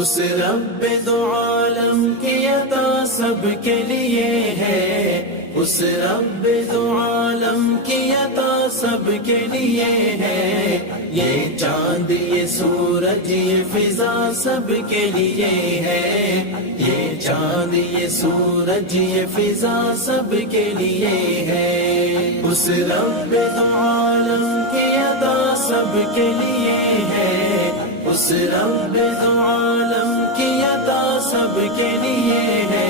اس رب دو عالم کی عطا سب کے لیے ہے، اس رب دو عالم کی عطا سب کے لیے ہے، یہ چاند یہ سورج یہ فضا سب کے لیے ہے، یہ چاند یہ سورج یہ فضا سب کے لیے ہے، اس رب دو عالم کی عطا سب کے لیے ہے، اس رب دو عالم کی عطا سب کے لیے ہے،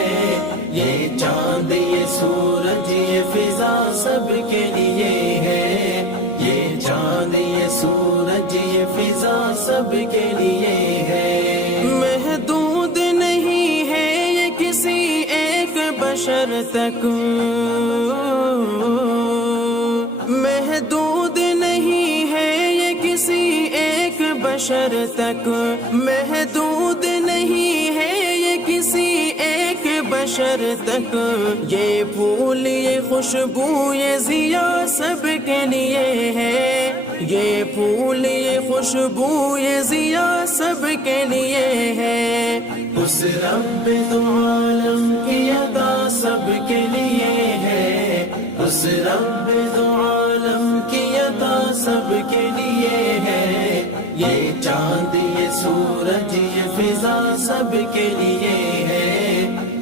یہ چاند یہ سورج یہ فضا سب کے لیے ہے، یہ چاند یہ سورج یہ فضا سب کے لیے ہے۔ محدود نہیں ہے یہ کسی ایک بشر تک، محدود نہیں ہے یہ کسی ایک بشر تک، محدود نہیں ہے یہ کسی ایک بشر تک، یہ پھول یہ خوشبو یہ ضیا سب کے لیے ہے، یہ پھول یہ خوشبو یہ ضیا سب کے لیے ہے، اس رب دو عالم کی عطا سب کے لیے ہے، اس رب دو عالم کی عطا سب کے لیے ہے، یہ چاند یہ سورج یہ فضا سب کے لیے ہے،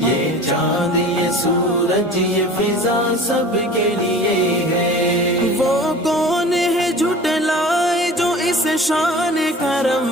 یہ چاند یہ سورج یہ فضا سب کے لیے ہے۔ وہ کون ہے جھٹلائے جو اس شان کرم